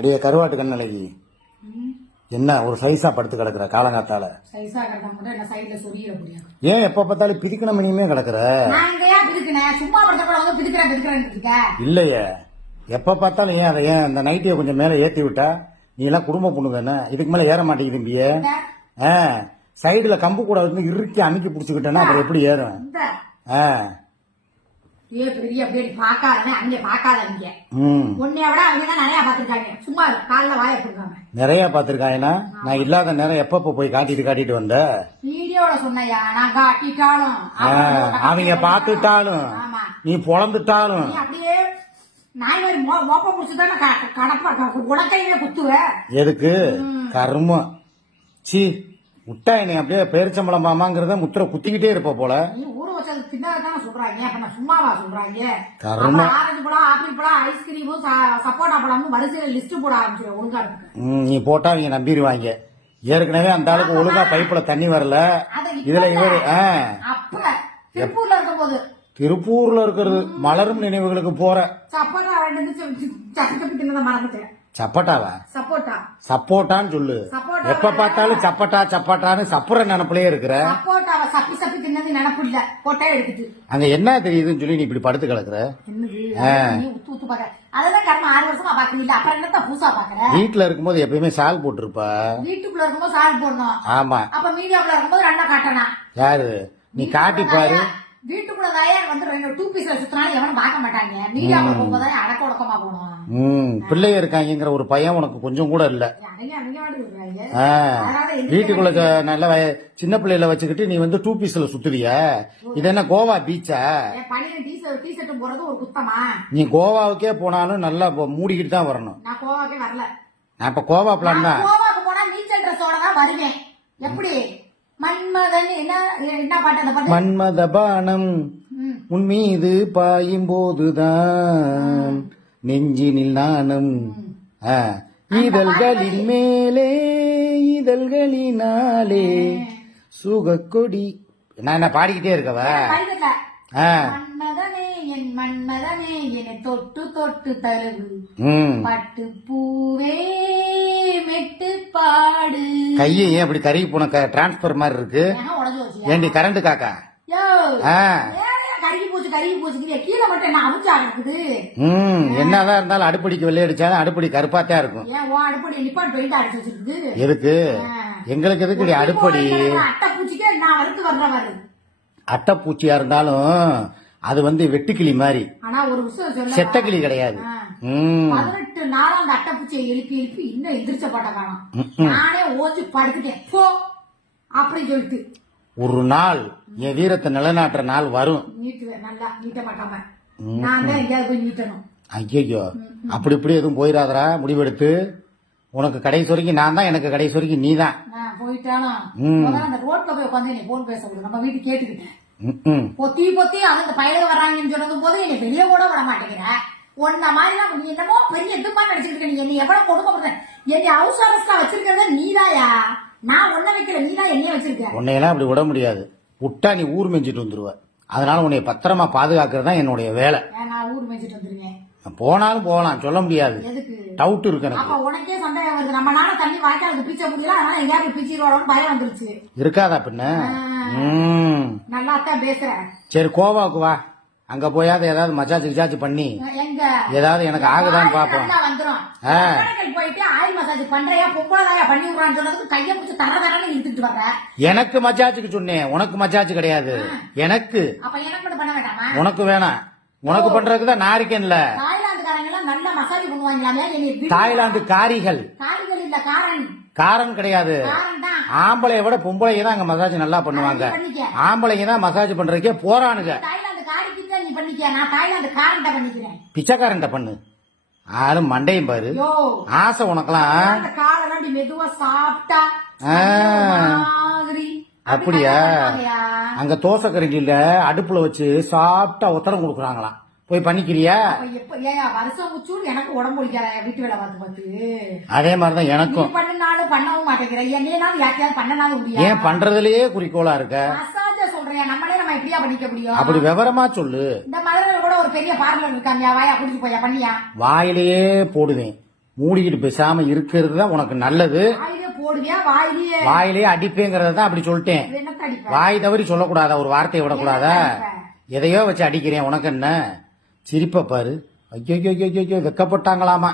அடியே கருவாட்டு கண்ணழகி, என்ன ஒரு சைஸா படுத்து கிடக்குற காலங்காத்தால? சைஸா கிடந்தா மட்டும் என்ன சைடுல சொரியிட முடியாது. ஏன் எப்ப பார்த்தாலும் பிதிக்கண மணியுமே கிடக்குற? நான் எங்கயா பிதிக்கினேன்? சும்மா படுத்த கூட வந்து பிதிக்கிறேன் இருக்க. இல்லையே, எப்ப பார்த்தாலும் ஏன் அதை ஏன் அந்த நைட்டியை கொஞ்சம் மேல ஏத்தி விட்டா? நீ எல்லாம் குடும்ப பொண்ணு தானே, இதுக்கு மேல ஏற மாட்டேங்குதும்பிய. சைடுல கம்பு கூட வந்து இறுக்கி அமுக்கி புடிச்சுக்கிட்டேன்னா அப்புறம் எப்படி ஏறும்? பெரிய அப்படி பாக்காத அங்க பாக்காதீங்க. உன்னைய விட அவங்க தான் நிறைய பாத்துருக்காங்க. சும்மா காலைல வாய போடுறாங்க. நிறைய பாத்துருக்காங்கன்னா நான் இல்லாத நேரம் எப்ப போய் காட்டிட்டு வந்த? வீடியோல சொன்னையா, நான் காட்டிட்டாலும் அவங்க பாத்துட்டாலும் நீ பொழந்துட்டாலும் அப்படியே நாய் மாதிரி மோப்ப முடிச்சுதானே கடப்பா உடக்கையிலே குத்துவ. எதுக்கு கர்மம்? சி முட்டா என்னை அப்படியே பேரிச்சம்பளம் மாமாங்கிறத முத்திர குத்திக்கிட்டே இருப்ப போல. சும்மாவா சொல்றாங்க? ஆரஞ்சு பழம், ஆப்பிள் பழம், ஐஸ்கிரீமும் சப்போட்டா பழமும் வரிசையில லிஸ்ட் போட ஆரம்பிச்சு ஒழுங்கா. நீ போட்டா அவங்க நம்பிடுவாங்க. ஏற்கனவே அந்த ஆளுக்கு ஒழுங்கா பைப்புல தண்ணி வரல. இதுல இவரு அப்ப திருப்பூர்ல இருக்கும் போது திருப்பூர்ல இருக்கிறது மலரும் நினைவுகளுக்கு போற சப்போட்டா மறந்துட்டேன். சப்போட்டாவா? சப்போட்டா சப்போட்டான்னு சொல்லு. எப்ப பார்த்தாலும் சப்போட்டான்னு சப்புற நினப்புலயே இருக்கிற. சப்போட்டாவை சப்பி சப்பி தின்னது நினப்பு இல்ல, போட்டா எடுத்துட்டு அங்க என்ன தெரியுதுன்னு சொல்லி நீ இப்படி படுத்து கிடக்குற. ஊத்து பாக்க அதெல்லாம் கர்ம 6 வருஷமா பாக்கல. அப்புறம் என்னத்தான் பூசா பாக்குற? வீட்டுல இருக்கும்போது எப்பயுமே சால் போட்டுருப்பா. வீட்டுக்குள்ள இருக்கும்போது சால் போடணும். ஆமா. அப்ப மீடியாக்குள்ள இருக்கும்போது ரெண்டா காட்டனா? யாரு நீ காட்டி பாரு. வீட்டுக்குள்ள வந்து 2 பீஸ்ல சுத்தினாலும் எவனும் பார்க்க மாட்டாங்க. மீடியாக்குள்ள போகும்போது அடக்க உடக்கமா போகணும். பிள்ளைய இருக்காங்கிற ஒரு பையன் உனக்கு கொஞ்சம் கூட இல்ல. வீட்டுக்குள்ள நல்ல சின்ன பிள்ளைல வச்சுக்கிட்டு நீ வந்து 2 பீஸ்ல சுத்துவிய. இது என்ன கோவா பீச்சா? நீ கோவாவுக்கே போனாலும் நல்லா மூடிக்கிட்டு தான் வரணும். நான் கோவாக்கே வரல. நான் இப்ப கோவா பிளான் தான். கோவாக்கு போனா நீச்சல் ட்ரெஸ்ஸோட தான் வருவேன். எப்படி மன்மதன் என்ன பாட்டு? மன்மத பானம் உன் மீது பாயும் போதுதான் நெஞ்சினில் நாணம். இதழ்களின் மேலே இதழ்களினாலே சுகக்கொடி. நான் என்ன பாடிக்கிட்டே இருக்கவ? மன்மதனே என் மன்மதனே என்னை தொட்டு தொட்டு தழுவு பட்டு பூவே மெட்டு பாடு. கையை ஏன் அப்படி கருகி போன டிரான்ஸ்பர் மாதிரி இருக்கு? ஏண்டி கரண்ட் காக்கா? என்னதான் இருந்தாலும் அடுப்படிக்கு வெள்ளை அடிச்சாலும் அடுப்படி கருப்பாத்தான் இருக்கும். எதுக்கு எங்களுக்கு எதுக்கு அடுப்படி? அட்டைப்பூச்சியா இருந்தாலும் அது வந்து வெட்டுக்கிளி மாதிரி, செத்த கிளி கிடையாது. 18 நாள் அந்த அட்டைப்பூச்சியை எழுப்பி எழுப்பி இன்னும் எந்திரிச்ச பாட்ட காணும். நானே ஓச்சு படுத்துட்டேன் போ அப்படின்னு சொல்லிட்டு. ஒரு நாள் என் வீரத்தை நிலைநாட்டுற நாள் வரும். நல்லா நீட்ட மாட்டாம நான் தான் எங்கேயாவது போய் நீட்டணும். ஐயோ அப்படி இப்படி எதுவும் போயிடாதரா. முடிவெடுத்து உனக்கு கடைசி வரைக்கும் நான் தான், எனக்கு கடைசி வரைக்கும் நீ தான். போயிட்டாலும் அந்த ரோட்ல போய் உட்காந்து என்னை போன் பேச விடு. நம்ம வீட்டு கேட்டுக்கிட்டேன் பொத்தி பொத்தி அந்த பயில வர்றாங்கன்னு சொன்னது போது என்னை வெளியே கூட விட மாட்டேங்கிற. உன்ன மாதிரி நீ என்னமோ பெரிய எதுமா நடிச்சிருக்க. நீ என்னை எவ்வளவு கொடுமை என்னை ஹவுஸ் அரெஸ்டா வச்சிருக்கிறத நீதாயா? நான் ஒன்ன வைக்கல, நீதான் என்னைய வச்சிருக்க. உன்னையெல்லாம் அப்படி விட முடியாது. விட்டா நீ ஊர் மெஞ்சிட்டு வந்துருவ. அதனால உன்னை பத்திரமா பாதுகாக்கிறது தான் என்னுடைய வேலை. நான் ஊர் மெஞ்சிட்டு வந்துருவேன். போனாலும் போகலாம், சொல்ல முடியாது. டவுட் இருக்கு எனக்கு. அப்ப உனக்கே சந்தேகம் வருது. நம்ம நாள தண்ணி வாய்க்காலுக்கு பீச்ச முடியல, அதனால எங்கேயாவது பீச்சிடுவாரோன்னு பயம் வந்துருச்சு. இருக்காதா பின்ன? நல்லா தான் பேசுற. சரி கோவாவுக்கு வா, அங்க போயாவது ஏதாவது மசாஜ் கிசாஜ் பண்ணி ஏதாவது எனக்கு ஆகுதான்னு பாப்போம். போயிட்டு ஆயில் மசாஜ் பண்றியா? பொம்பளை பண்ணி விடுறான்னு சொன்னதுக்கு கைய பிடிச்சி தர தரன்னு இழுத்துட்டு வர்ற. எனக்கு மசாஜுக்கு சொன்னேன், உனக்கு மசாஜ் கிடையாது. எனக்கு அப்ப எனக்கு மட்டும் பண்ண வேண்டாமா? உனக்கு வேணாம், உனக்கு பண்றதுக்கு தான் நான் இருக்கேன்ல. தாய்லாந்துக்காரங்க எல்லாம் நல்ல மசாஜ் பண்ணுவாங்களாமே. தாய்லாந்து காரிகள் இல்ல காரன். காரன் கிடையாது. ஆம்பளைய விட பொம்பளைங்க தான் அங்க மசாஜ் நல்லா பண்ணுவாங்க. ஆம்பளைங்க தான் மசாஜ் பண்றதுக்கே போறானுங்க. பிச்சைக்காரன் பண்ணு. ஆளு மண்டையும் பாரு. ஆசை உனக்கெல்லாம். அப்படியா? அங்க தோசை கரண்டில அடுப்புல வச்சு சாப்பிட்டா உத்தரம் கொடுக்குறாங்களாம். போய் பண்ணிக்கிறியா? வருஷம் எனக்கு உடம்பு வீட்டு வேலை பார்த்து பார்த்து அதே மாதிரிதான் எனக்கும். பண்ணாலும் பண்ணவும் மாட்டேங்கிறேன். ஏன் பண்றதுலயே குறிக்கோளா இருக்க? நம்மளே நம்ம எப்படியா பண்ணிக்க முடியும்? அப்படி விவரமா சொல்லு. இந்த மதுரையில கூட ஒரு பெரிய பார்லர் இருக்காங்க. வாயா குடிச்சு போயா பண்ணியா? வாயிலேயே போடுவேன். மூடிக்கிட்டு பேசாம இருக்கிறது தான் உனக்கு நல்லது. வாயிலே போடுவியா வாயிலே வாயிலே அடிப்பேங்கிறத தான் அப்படி சொல்லிட்டேன். என்னத்த அடிப்ப வாய் தவறி சொல்லக்கூடாதா, ஒரு வார்த்தையை விடக்கூடாதா? எதையோ வச்சு அடிக்கிறேன், உனக்கு என்ன? சிரிப்ப பாரு. ஐயோ வெக்கப்பட்டாங்களாமா.